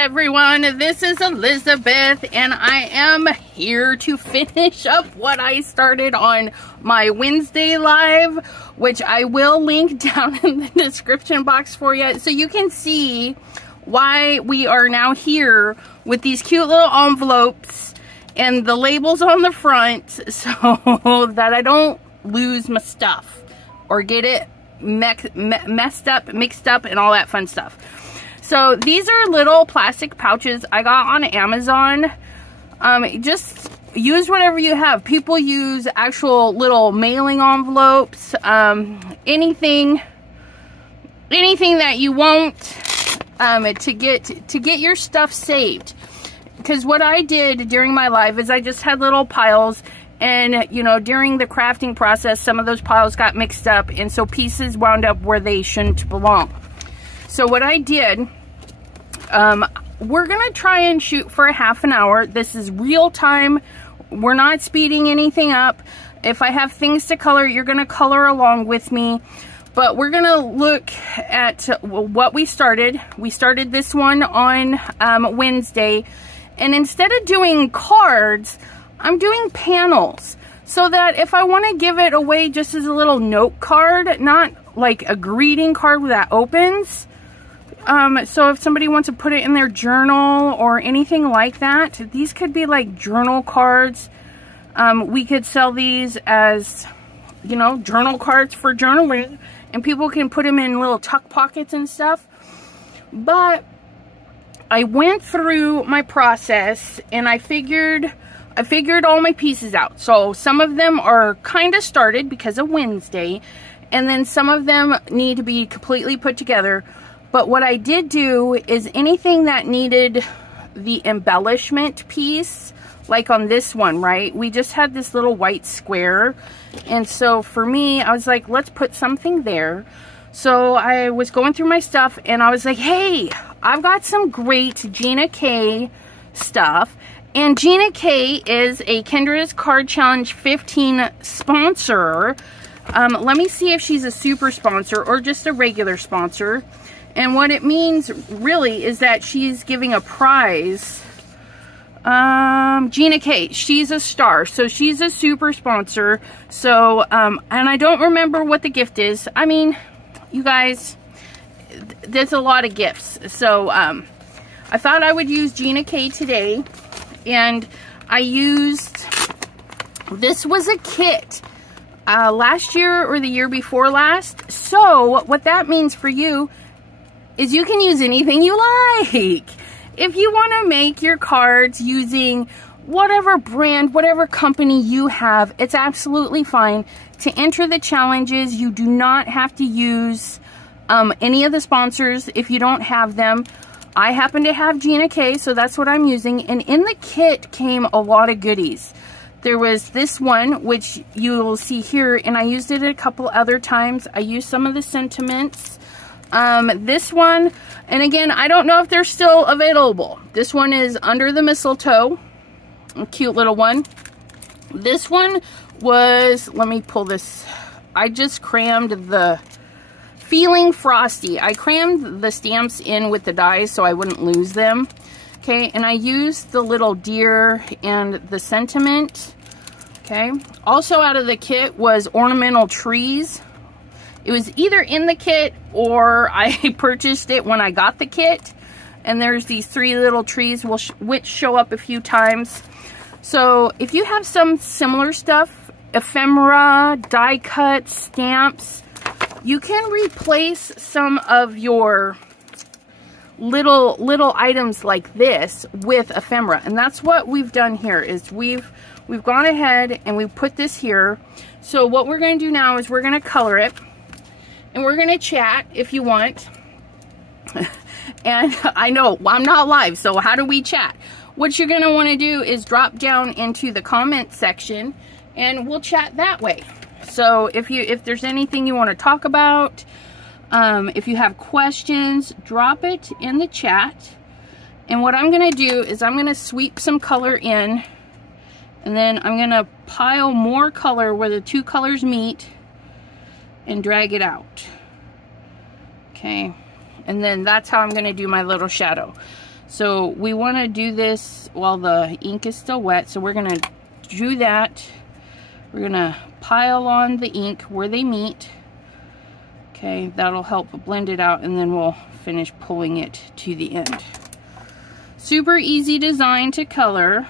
everyone, this is Elizabeth and I am here to finish up what I started on my Wednesday live, which I will link down in the description box for you so you can see why we are now here with these cute little envelopes and the labels on the front so that I don't lose my stuff or get it mixed up and all that fun stuff. So these are little plastic pouches I got on Amazon. Just use whatever you have. People use actual little mailing envelopes, anything that you want to get your stuff saved. Because what I did during my live is I just had little piles, and you know, during the crafting process some of those piles got mixed up, and so pieces wound up where they shouldn't belong. So what I did, we're gonna try and shoot for a half an hour. This is real time. We're not speeding anything up. If I have things to color, you're gonna color along with me. But we're gonna look at what we started. We started this one on Wednesday, and instead of doing cards, I'm doing panels, so that if I want to give it away just as a little note card, not like a greeting card that opens. So if somebody wants to put it in their journal or anything like that, these could be like journal cards. We could sell these as, you know, journal cards for journaling, and people can put them in little tuck pockets and stuff. But I went through my process and I figured all my pieces out. So some of them are kind of started because of Wednesday, and then some of them need to be completely put together. But what I did do is anything that needed the embellishment piece, like on this one, right? We just had this little white square. And so for me, I was like, let's put something there. So I was going through my stuff and I was like, hey, I've got some great Gina K stuff. And Gina K is a Kendra's Card Challenge 15 sponsor. Let me see if she's a super sponsor or just a regular sponsor. And what it means really is that she's giving a prize. Gina K, she's a star, so she's a super sponsor. So, and I don't remember what the gift is. I mean, you guys, there's a lot of gifts. So, I thought I would use Gina K today. And I used, this was a kit last year or the year before last. So, what that means for you is you can use anything you like. If you want to make your cards using whatever brand, whatever company you have, it's absolutely fine. To enter the challenges, you do not have to use any of the sponsors if you don't have them. I happen to have Gina K, so that's what I'm using. And in the kit came a lot of goodies. There was this one, which you will see here, and I used it a couple other times. I used some of the sentiments. This one, and again, I don't know if they're still available. This one is Under the Mistletoe, a cute little one. This one was, let me pull this, I just crammed the Feeling Frosty. I crammed the stamps in with the dies so I wouldn't lose them. Okay, and I used the little deer and the sentiment. Okay, also out of the kit was ornamental trees. It was either in the kit or I purchased it when I got the kit. And there's these three little trees which show up a few times. So if you have some similar stuff, ephemera, die cuts, stamps, you can replace some of your little items like this with ephemera. And that's what we've done here, is we've gone ahead and we put this here. So what we're going to do now is we're going to color it. And we're going to chat if you want. And I know I'm not live, so how do we chat? What you're going to want to do is drop down into the comment section and we'll chat that way. So if there's anything you want to talk about, if you have questions, drop it in the chat. And what I'm going to do is I'm going to sweep some color in, and then I'm going to pile more color where the two colors meet and drag it out. Okay, and then that's how I'm going to do my little shadow. So we want to do this while the ink is still wet. So we're going to do that. We're going to pile on the ink where they meet. Okay, that'll help blend it out, and then we'll finish pulling it to the end. Super easy design to color.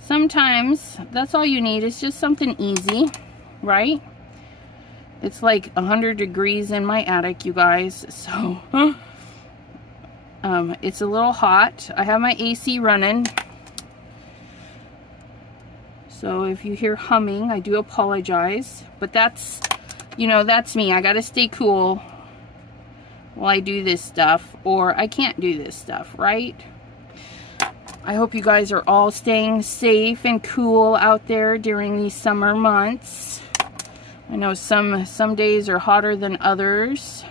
Sometimes that's all you need is just something easy, right? It's like 100 degrees in my attic, you guys, so it's a little hot. I have my AC running, so if you hear humming, I do apologize, but that's, you know, that's me. I gotta stay cool while I do this stuff, or I can't do this stuff, right? I hope you guys are all staying safe and cool out there during these summer months. I know some days are hotter than others.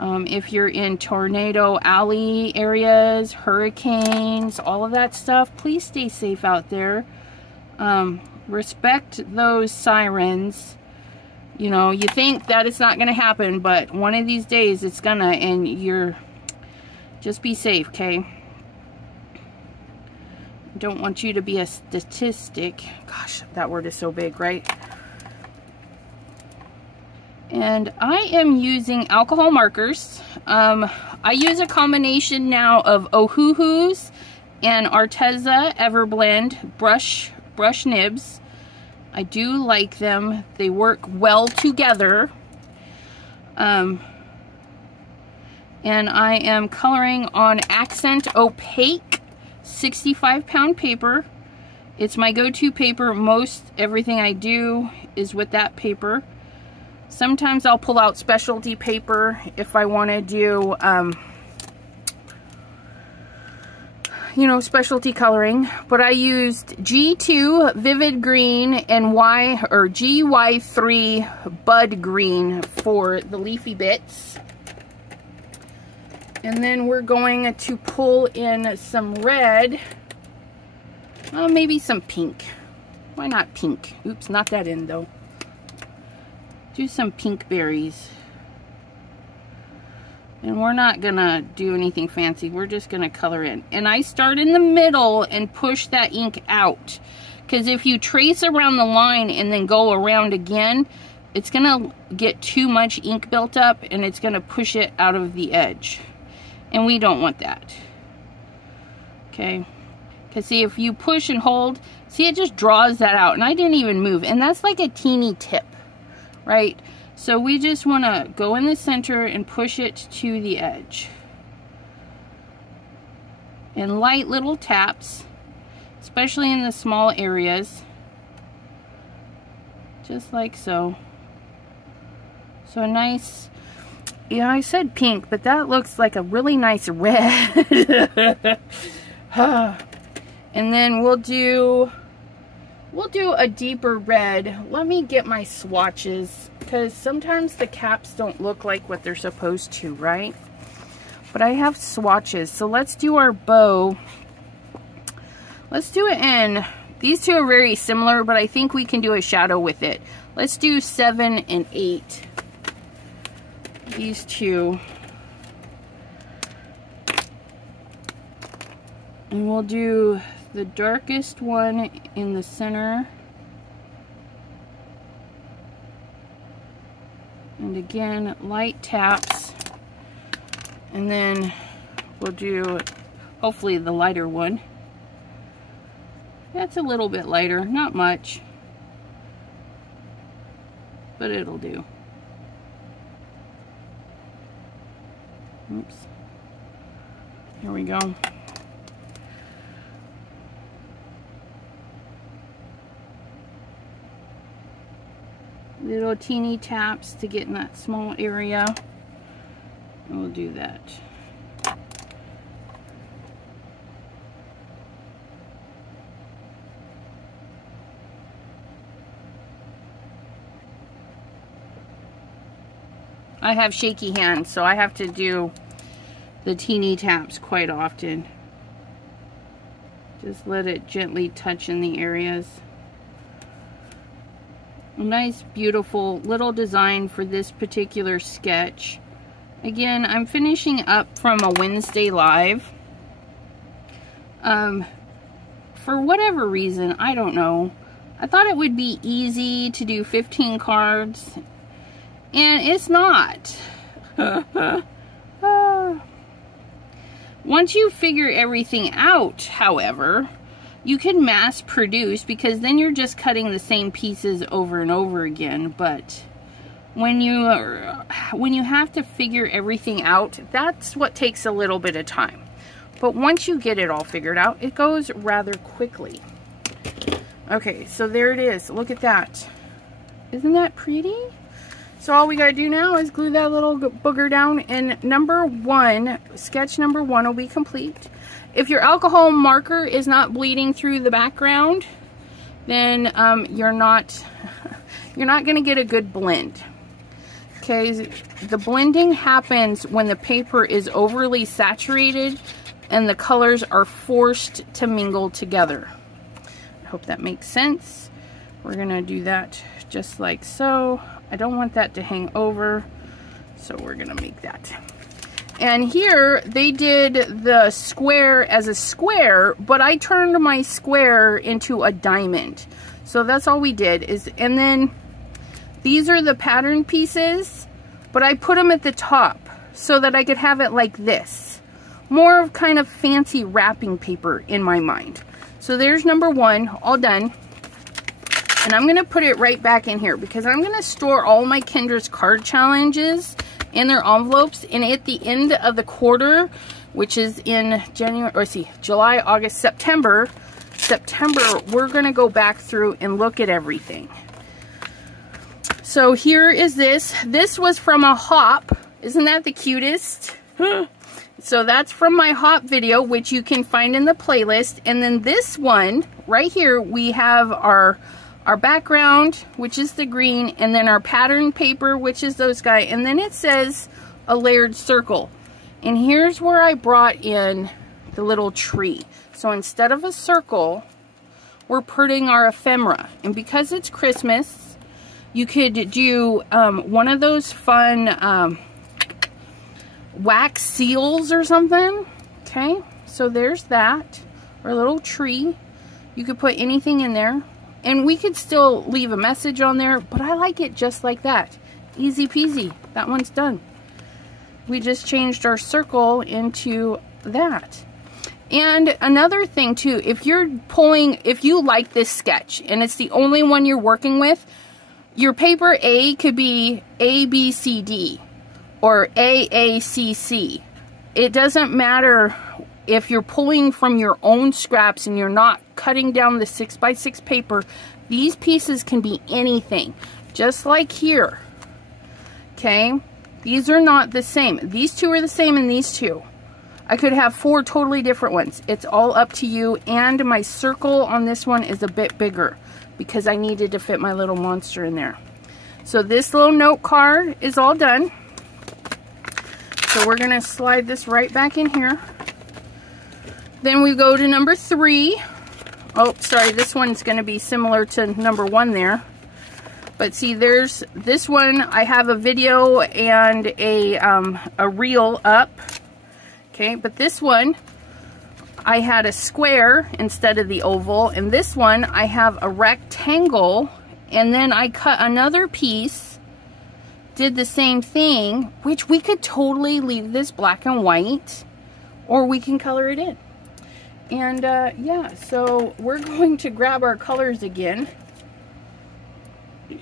If you're in tornado alley areas, hurricanes, all of that stuff, please stay safe out there. Respect those sirens. You know, you think that it's not going to happen, but one of these days it's gonna, and you're, just be safe, okay? Don't want you to be a statistic. Gosh, that word is so big, right? And I am using alcohol markers. I use a combination now of Ohuhu's and Arteza Everblend brush nibs. I do like them. They work well together. And I am coloring on Accent Opaque 65-pound paper. It's my go-to paper. Most everything I do is with that paper. Sometimes I'll pull out specialty paper if I want to do, you know, specialty coloring. But I used G2 Vivid Green and GY3 Bud Green for the leafy bits. And then we're going to pull in some red. Maybe some pink. Why not pink? Oops, not that end though. Do some pink berries. And we're not gonna do anything fancy. We're just gonna color in. And I start in the middle and push that ink out. Because if you trace around the line and then go around again, it's gonna get too much ink built up and it's gonna push it out of the edge. And we don't want that. Okay. Because see, if you push and hold, see, it just draws that out. And I didn't even move. And that's like a teeny tip, right? So we just want to go in the center and push it to the edge. And light little taps, especially in the small areas. Just like so. So a nice, yeah, I said pink, but that looks like a really nice red. And then we'll do a deeper red. Let me get my swatches, because sometimes the caps don't look like what they're supposed to, right? But I have swatches. So let's do our bow. Let's do it in, these two are very similar, but I think we can do a shadow with it. Let's do 7 and 8. These two. And we'll do the darkest one in the center. And again, light taps. And then we'll do, hopefully, the lighter one. That's a little bit lighter, not much. But it'll do. Oops. Here we go. Little teeny taps to get in that small area. And we'll do that. I have shaky hands, so I have to do the teeny taps quite often. Just let it gently touch in the areas. A nice, beautiful little design for this particular sketch. Again, I'm finishing up from a Wednesday live. For whatever reason, I don't know, I thought it would be easy to do 15 cards, and it's not. Once you figure everything out, however, you can mass produce, because then you're just cutting the same pieces over and over again. But when you have to figure everything out, that's what takes a little bit of time. But once you get it all figured out, it goes rather quickly. Okay, so there it is. Look at that. Isn't that pretty? So all we gotta do now is glue that little booger down, and number one, sketch number one will be complete. If your alcohol marker is not bleeding through the background, then you're not gonna get a good blend. Okay, the blending happens when the paper is overly saturated and the colors are forced to mingle together. I hope that makes sense. We're gonna do that just like so. I don't want that to hang over, so we're gonna make that. And here they did the square as a square, but I turned my square into a diamond. So that's all we did is, and then these are the pattern pieces, but I put them at the top so that I could have it like this. More of kind of fancy wrapping paper in my mind. So there's number one, all done. And I'm gonna put it right back in here because I'm gonna store all my Kendra's card challenges in their envelopes, and at the end of the quarter, which is in July, August, September, we're gonna go back through and look at everything. So here is this. This was from a hop. Isn't that the cutest? So that's from my hop video, which you can find in the playlist. And then this one right here, we have our background, which is the green, and then our pattern paper, which is those guys, and then it says a layered circle. And here's where I brought in the little tree. So instead of a circle, we're putting our ephemera. And because it's Christmas, you could do one of those fun wax seals or something. Okay, so there's that, our little tree. You could put anything in there, and we could still leave a message on there, but I like it just like that. Easy peasy. That one's done. We just changed our circle into that. And another thing too, if you like this sketch and it's the only one you're working with, your paper A could be ABCD or AACC. It doesn't matter if you're pulling from your own scraps and you're not cutting down the 6x6 paper. These pieces can be anything, just like here. Okay, these are not the same. These two are the same, and these two. I could have 4 totally different ones. It's all up to you. And my circle on this one is a bit bigger because I needed to fit my little monster in there. So this little note card is all done. So we're gonna slide this right back in here. Then we go to number 3. Oh, sorry, this one's gonna be similar to number 1 there. But see, there's this one, I have a video and a reel up. Okay, but this one, I had a square instead of the oval, and this one, I have a rectangle, and then I cut another piece, did the same thing, which we could totally leave this black and white, or we can color it in. And yeah, so we're going to grab our colors again.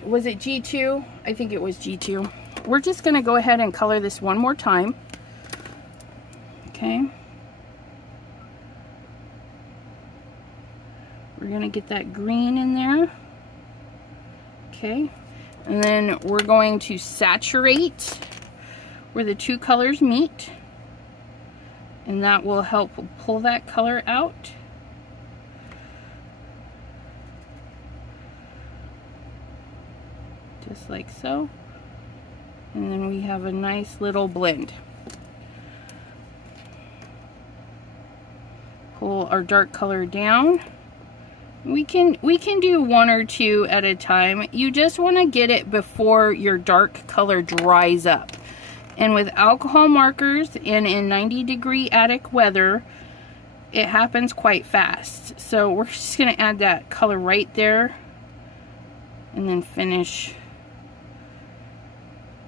Was it G2? I think it was G2. We're just gonna go ahead and color this one more time. Okay. We're gonna get that green in there. Okay. And then we're going to saturate where the two colors meet. And that will help pull that color out. Just like so. And then we have a nice little blend. Pull our dark color down. We can do 1 or 2 at a time. You just want to get it before your dark color dries up. And with alcohol markers and in 90-degree attic weather, it happens quite fast. So we're just going to add that color right there and then finish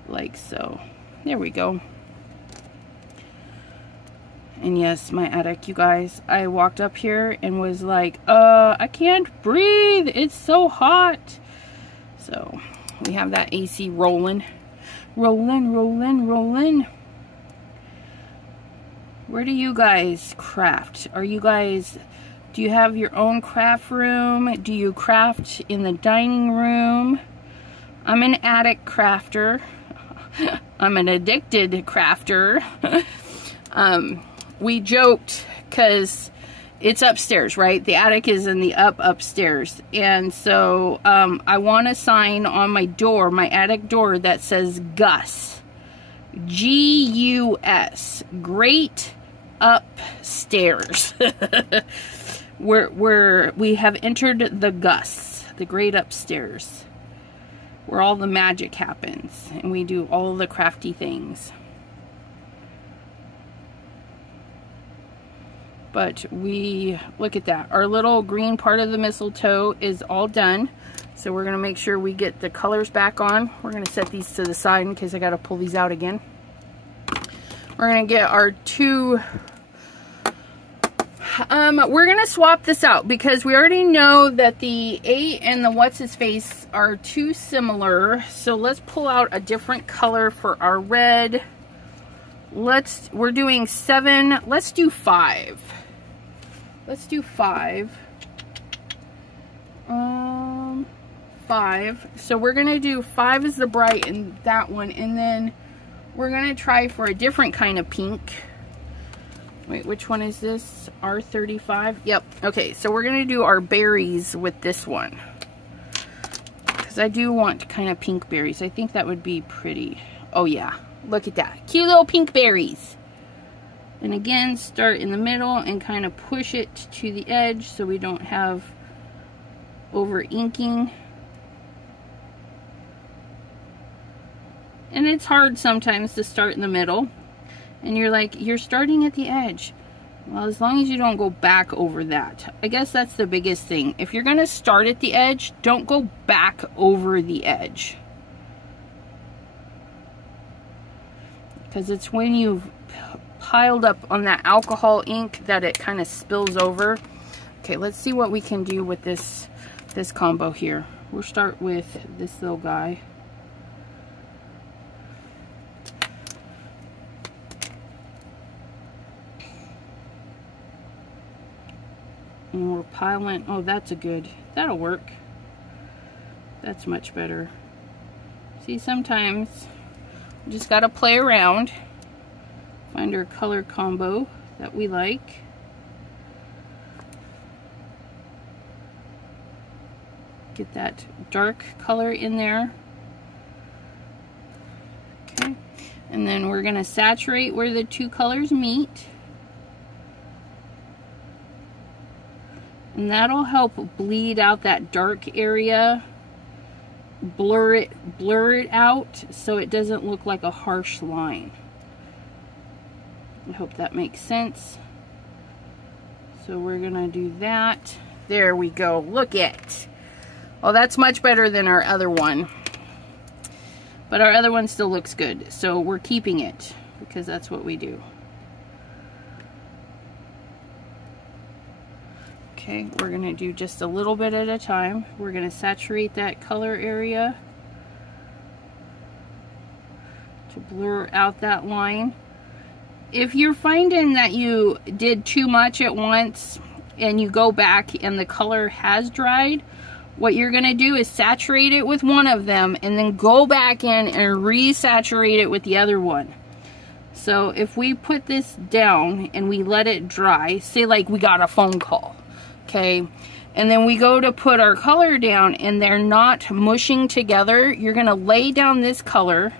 like so. There we go. And yes, my attic, you guys, I walked up here and was like, I can't breathe. It's so hot. So we have that AC rolling. Rolling, rolling, rolling. Where do you guys craft? Are you guys, do you have your own craft room? Do you craft in the dining room? I'm an attic crafter. I'm an addicted crafter. We joked because it's upstairs, right? The attic is in the upstairs. And so I want a sign on my door, my attic door, that says Gus. G-U-S. Great upstairs. We have entered the Gus, the great upstairs, where all the magic happens and we do all the crafty things. But we, look at that, our little green part of the mistletoe is all done. So we're gonna make sure we get the colors back on. We're gonna set these to the side in case I gotta pull these out again. We're gonna get our two, we're gonna swap this out because we already know that the 8 and the what's-his-face are too similar. So let's pull out a different color for our red. We're doing 7, let's do 5. Let's do 5. 5. So we're gonna do 5 as the bright and that one, and then we're gonna try for a different kind of pink. Wait, which one is this? R35? Yep. Okay, so we're gonna do our berries with this one, because I do want kind of pink berries. I think that would be pretty. Oh yeah, look at that, cute little pink berries. And again, start in the middle and kind of push it to the edge so we don't have over inking. And it's hard sometimes to start in the middle. And you're like, you're starting at the edge. Well, as long as you don't go back over that. I guess that's the biggest thing. If you're going to start at the edge, don't go back over the edge. Because it's when you've piled up on that alcohol ink that it kind of spills over. Okay, let's see what we can do with this combo here. We'll start with this little guy. And we're piling, oh, that's a good, that'll work. That's much better. See, sometimes we just gotta play around, find our color combo that we like. Get that dark color in there. Okay, and then we're gonna saturate where the two colors meet. And that'll help bleed out that dark area, blur it out so it doesn't look like a harsh line. I hope that makes sense. So we're gonna do that. There we go, look it. Well, that's much better than our other one. But our other one still looks good, so we're keeping it because that's what we do. Okay, we're going to do just a little bit at a time. We're going to saturate that color area to blur out that line. If you're finding that you did too much at once and you go back and the color has dried, what you're going to do is saturate it with one of them and then go back in and resaturate it with the other one. So if we put this down and we let it dry, say like we got a phone call. Okay, and then we go to put our color down and they're not mushing together, you're going to lay down this color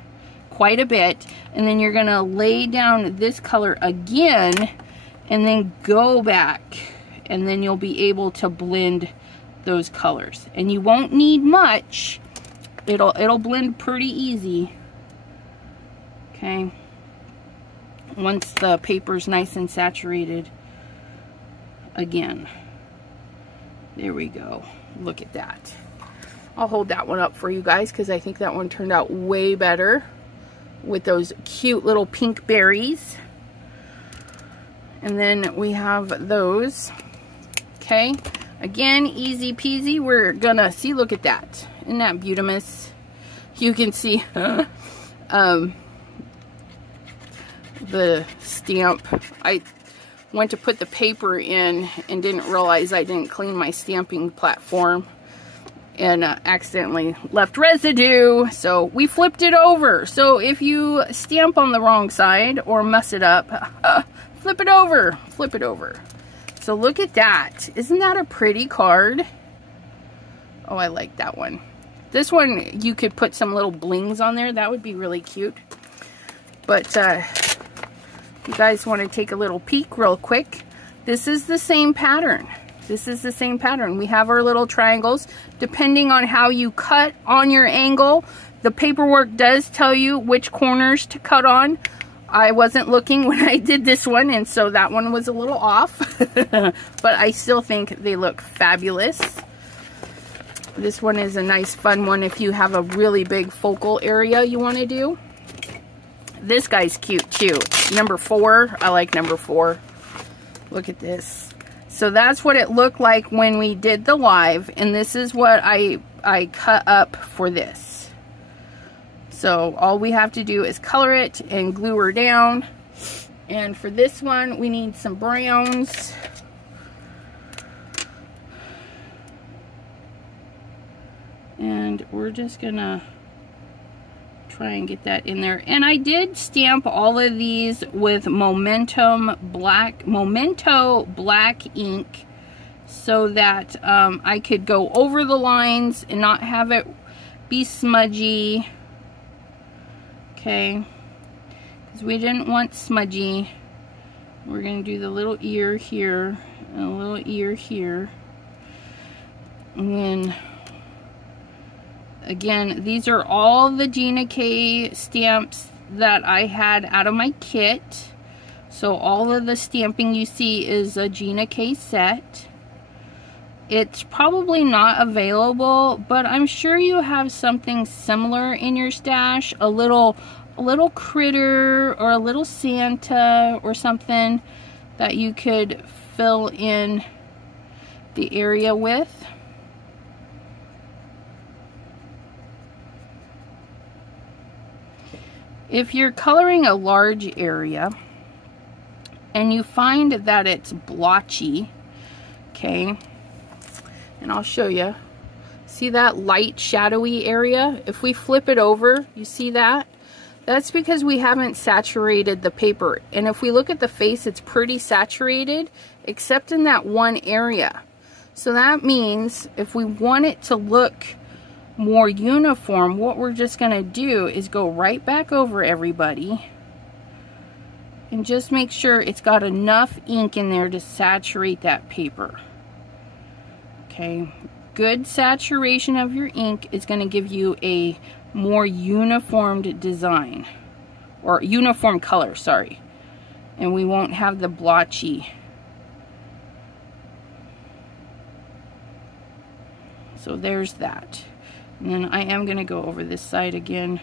quite a bit, and then you're going to lay down this color again and then go back, and then you'll be able to blend those colors. And you won't need much, it'll blend pretty easy. Okay. Once the paper's nice and saturated again. There we go. Look at that. I'll hold that one up for you guys because I think that one turned out way better with those cute little pink berries. And then we have those. Okay. Again, easy peasy. We're gonna see, look at that. Isn't that beautimous? You can see the stamp. I went to put the paper in and didn't realize I didn't clean my stamping platform and accidentally left residue, so we flipped it over. So if you stamp on the wrong side or mess it up, flip it over, flip it over. So look at that. Isn't that a pretty card? Oh, I like that one. This one, you could put some little blings on there. That would be really cute. But you guys want to take a little peek real quick. This is the same pattern. This is the same pattern. We have our little triangles. Depending on how you cut on your angle, the paperwork does tell you which corners to cut on. I wasn't looking when I did this one, and so that one was a little off. But I still think they look fabulous. This one is a nice fun one if you have a really big focal area you want to do. This guy's cute too. Number 4. I like number 4. Look at this. So that's what it looked like when we did the live, and this is what I cut up for this. So all we have to do is color it and glue her down. And for this one, we need some browns. And we're just gonna try and get that in there. And I did stamp all of these with Memento black ink so that I could go over the lines and not have it be smudgy. Okay, because we didn't want smudgy. We're gonna do the little ear here and a little ear here. And then again, these are all the Gina K stamps that I had out of my kit. So all of the stamping you see is a Gina K set. It's probably not available, but I'm sure you have something similar in your stash. A little critter or a little Santa or something that you could fill in the area with. If you're coloring a large area and you find that it's blotchy, okay, and I'll show you. See that light shadowy area? If we flip it over, you see that? That's because we haven't saturated the paper. And if we look at the face, it's pretty saturated, except in that one area. So that means if we want it to look more uniform, what we're just going to do is go right back over everybody and just make sure it's got enough ink in there to saturate that paper. Okay, good saturation of your ink is going to give you a more uniformed design, or uniform color, sorry, and we won't have the blotchy. So there's that. And then I am going to go over this side again.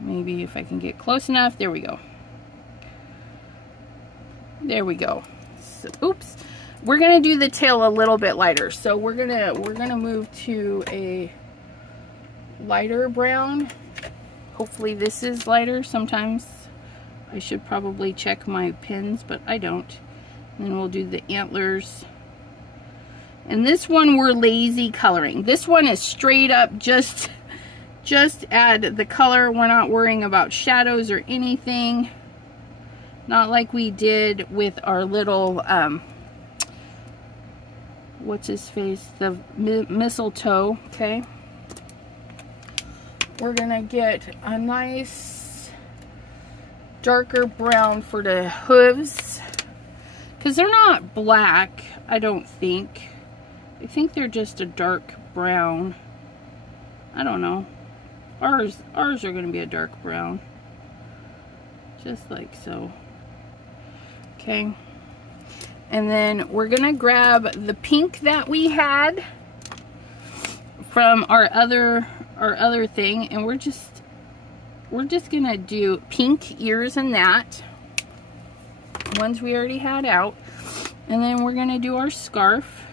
Maybe if I can get close enough. There we go. There we go. So, oops. We're going to do the tail a little bit lighter. So we're going to move to a lighter brown. Hopefully this is lighter. Sometimes I should probably check my pins, but I don't. And then we'll do the antlers. And this one we're lazy coloring. This one is straight up just add the color. We're not worrying about shadows or anything. Not like we did with our little, what's his face? The mistletoe, okay? We're gonna get a nice darker brown for the hooves. Because they're not black, I don't think. I think they're just a dark brown. I don't know. Ours are going to be a dark brown. Just like so. Okay. And then we're going to grab the pink that we had from our other thing, and we're just going to do pink ears and that. Ones we already had out. And then we're going to do our scarf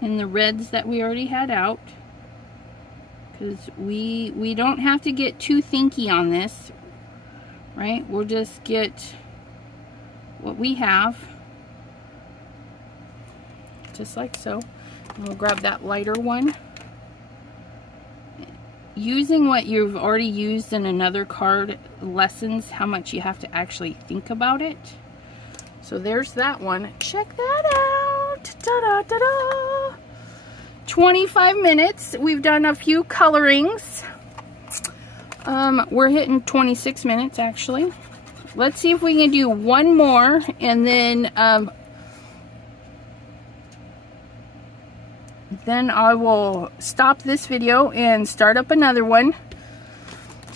in the reds that we already had out, because we don't have to get too thinky on this, right? We'll just get what we have, just like so. And we'll grab that lighter one, using what you've already used in another card lessens how much you have to actually think about it. So there's that one. Check that out. Ta-da-da-da. 25 minutes. We've done a few colorings. We're hitting 26 minutes actually. Let's see if we can do one more, and then I will stop this video and start up another one,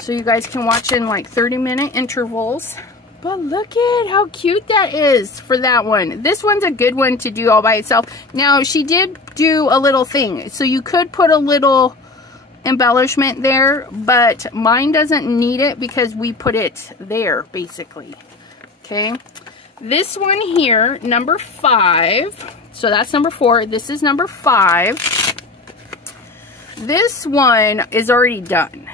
so you guys can watch in like 30-minute intervals. But look at how cute that is for that one. This one's a good one to do all by itself. Now, she did do a little thing, so you could put a little embellishment there, but mine doesn't need it because we put it there, basically. Okay. This one here, number 5. So that's number 4. This is number 5. This one is already done.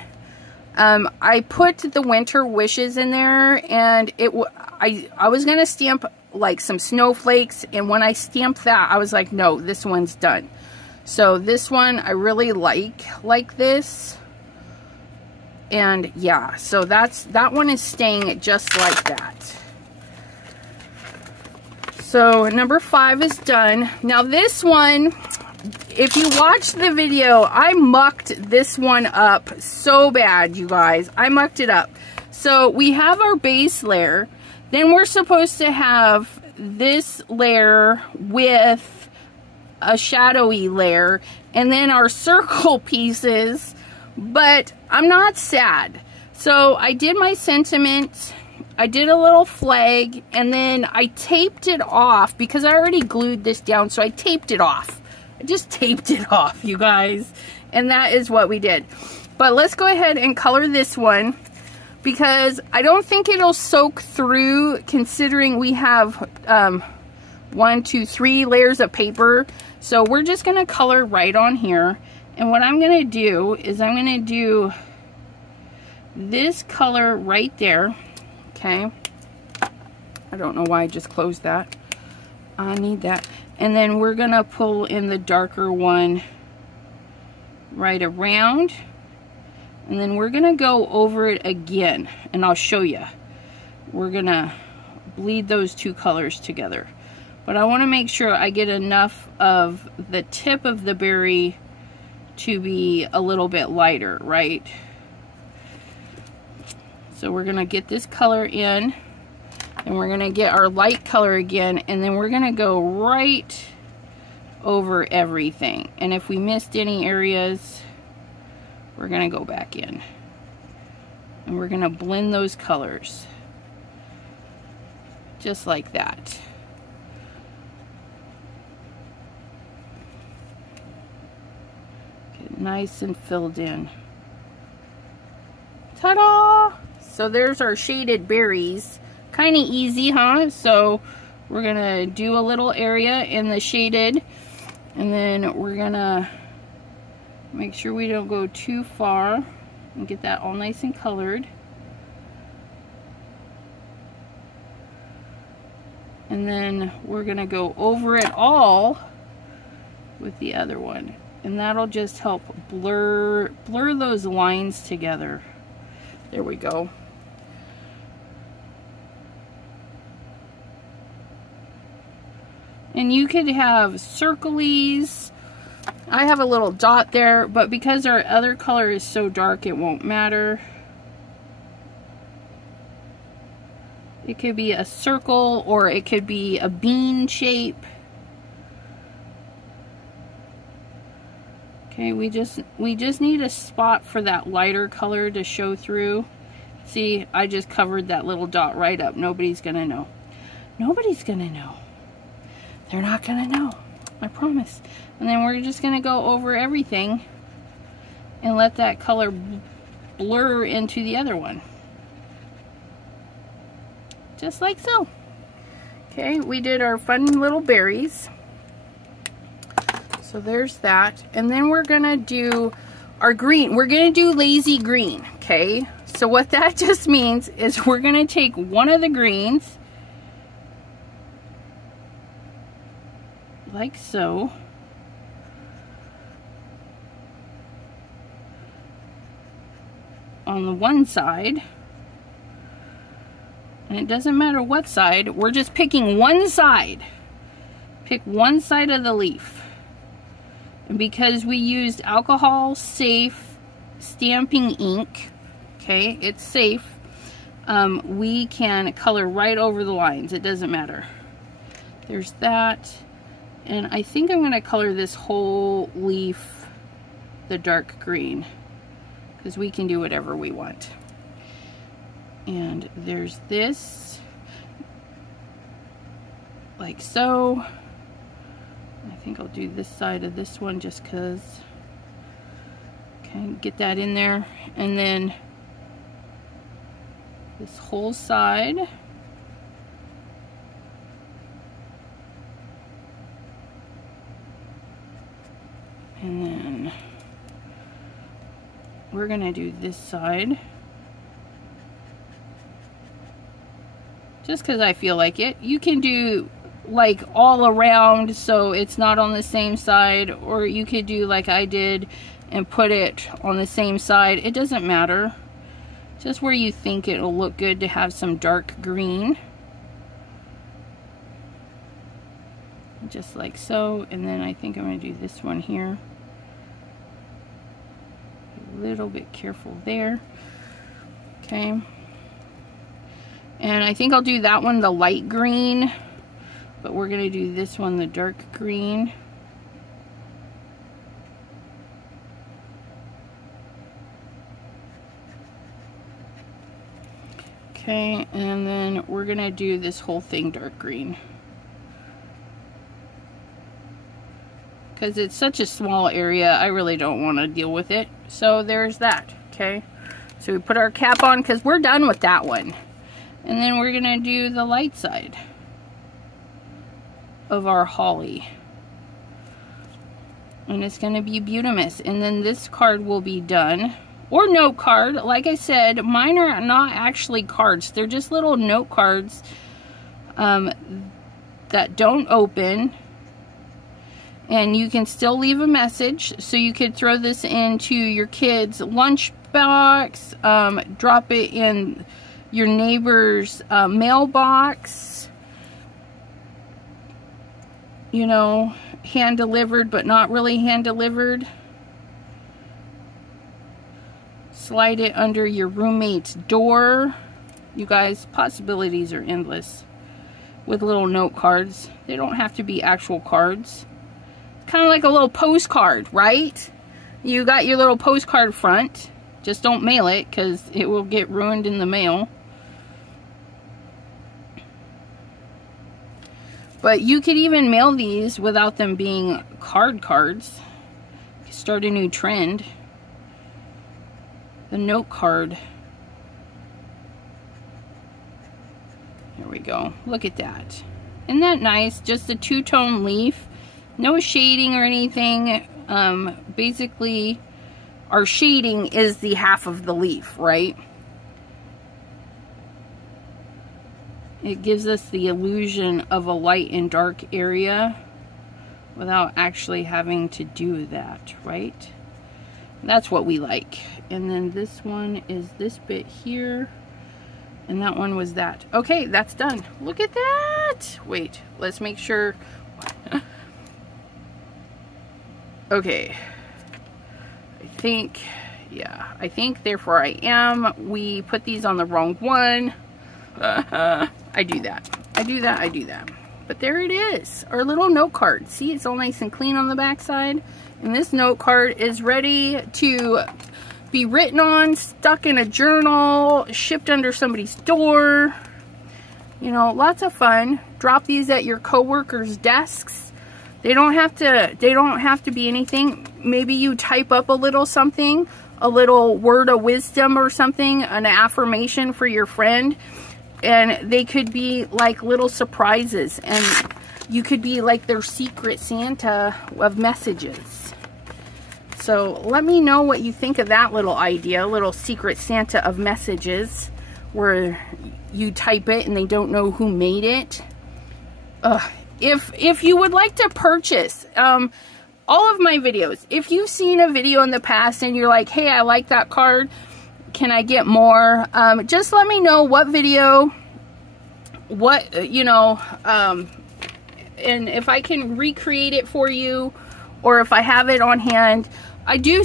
I put the winter wishes in there, and I was gonna stamp like some snowflakes, and when I stamped that, I was like, no, this one's done. So this one I really like this, and yeah, so that one is staying just like that. So number 5 is done. Now this one, if you watch the video, I mucked this one up so bad, you guys. I mucked it up. So we have our base layer. Then we're supposed to have this layer with a shadowy layer. And then our circle pieces. But I'm not sad. So I did my sentiment. I did a little flag. And then I taped it off because I already glued this down. So I taped it off. I just taped it off, you guys. And that is what we did. But let's go ahead and color this one, because I don't think it'll soak through, considering we have 1, 2, 3 layers of paper. So we're just going to color right on here. And what I'm going to do is I'm going to do this color right there. Okay. I don't know why I just closed that. I need that. And then we're going to pull in the darker one right around. And then we're going to go over it again. And I'll show you. We're going to bleed those two colors together. But I want to make sure I get enough of the tip of the berry to be a little bit lighter, right? So we're going to get this color in. And we're going to get our light color again, and then we're going to go right over everything. And if we missed any areas, we're going to go back in. And we're going to blend those colors. Just like that. Get it nice and filled in. Ta-da! So there's our shaded berries. Kind of easy, huh? So we're gonna do a little area in the shaded, and then we're gonna make sure we don't go too far and get that all nice and colored. And then we're gonna go over it all with the other one, and that'll just help blur those lines together. There we go. And you could have circlies. I have a little dot there, but because our other color is so dark, it won't matter. It could be a circle, or it could be a bean shape. Okay, we just need a spot for that lighter color to show through. See, I just covered that little dot right up. Nobody's gonna know. Nobody's gonna know. They're not gonna know, I promise. And then we're just gonna go over everything and let that color blur into the other one. Just like so. Okay, we did our fun little berries. So there's that. And then we're gonna do our green. We're gonna do lazy green, okay? So what that just means is we're gonna take one of the greens, like so. On the one side. And it doesn't matter what side, we're just picking one side. Pick one side of the leaf. And because we used alcohol safe stamping ink, okay, it's safe, we can color right over the lines. It doesn't matter. There's that. And I think I'm going to color this whole leaf the dark green, because we can do whatever we want. And there's this, like so. I think I'll do this side of this one just because. Okay, get that in there. And then this whole side. And then we're gonna do this side. Just because I feel like it. You can do like all around so it's not on the same side, or you could do like I did and put it on the same side. It doesn't matter. Just where you think it'll look good to have some dark green. Just like so. And then I think I'm going to do this one here. A little bit careful there. Okay. And I think I'll do that one the light green, but we're going to do this one the dark green. Okay, and then we're going to do this whole thing dark green. Because it's such a small area, I really don't want to deal with it. So there's that, okay? So we put our cap on because we're done with that one. And then we're going to do the light side of our holly. And it's going to be beautimous. And then this card will be done. Or note card. Like I said, mine are not actually cards. They're just little note cards that don't open. And you can still leave a message. So you could throw this into your kid's lunchbox. Drop it in your neighbor's mailbox, you know, hand delivered but not really hand delivered. Slide it under your roommate's door. You guys, possibilities are endless with little note cards. They don't have to be actual cards. Kind of like a little postcard, right? You got your little postcard front. Just don't mail it because it will get ruined in the mail. But you could even mail these without them being cards. Start a new trend. The note card. Here we go. Look at that. Isn't that nice? Just a two-tone leaf. No shading or anything. Basically, our shading is the half of the leaf, right? It gives us the illusion of a light and dark area without actually having to do that, right? That's what we like. And then this one is this bit here. And that one was that. Okay, that's done. Look at that. Wait, let's make sure. Okay. I think, yeah, I think therefore I am. We put these on the wrong one. I do that. But there it is, our little note card. See, it's all nice and clean on the back side. And this note card is ready to be written on, stuck in a journal, shipped under somebody's door. You know, lots of fun. Drop these at your coworkers' desks. They don't have to be anything. Maybe you type up a little something, a little word of wisdom or something, an affirmation for your friend. And they could be like little surprises, and you could be like their secret Santa of messages. So let me know what you think of that little idea, little secret Santa of messages, where you type it and they don't know who made it. If you would like to purchase all of my videos, if you've seen a video in the past and you're like, hey, I like that card, can I get more? Just let me know what video, you know, and if I can recreate it for you, or if I have it on hand. I do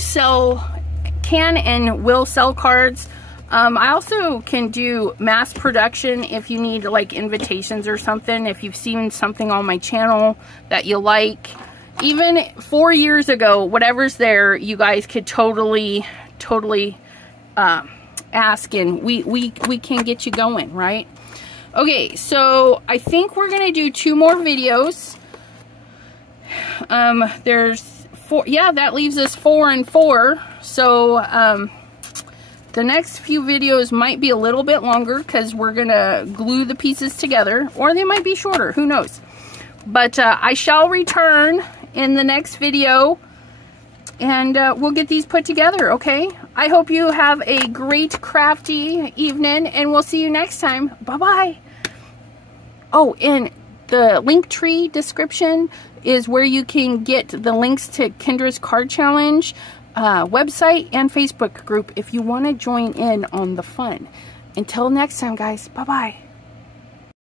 can and will sell cards. I also can do mass production if you need like invitations or something. If you've seen something on my channel that you like, even 4 years ago, whatever's there, you guys could totally ask, and we can get you going, right? Okay, so I think we're gonna do 2 more videos. There's 4, yeah, that leaves us 4 and 4. So the next few videos might be a little bit longer because we're gonna glue the pieces together, or they might be shorter, who knows. But I shall return in the next video, and we'll get these put together, okay? I hope you have a great crafty evening, and we'll see you next time. Bye-bye. Oh, and the link tree description is where you can get the links to Kendra's Card Challenge website and Facebook group if you want to join in on the fun. Until next time, guys. Bye-bye.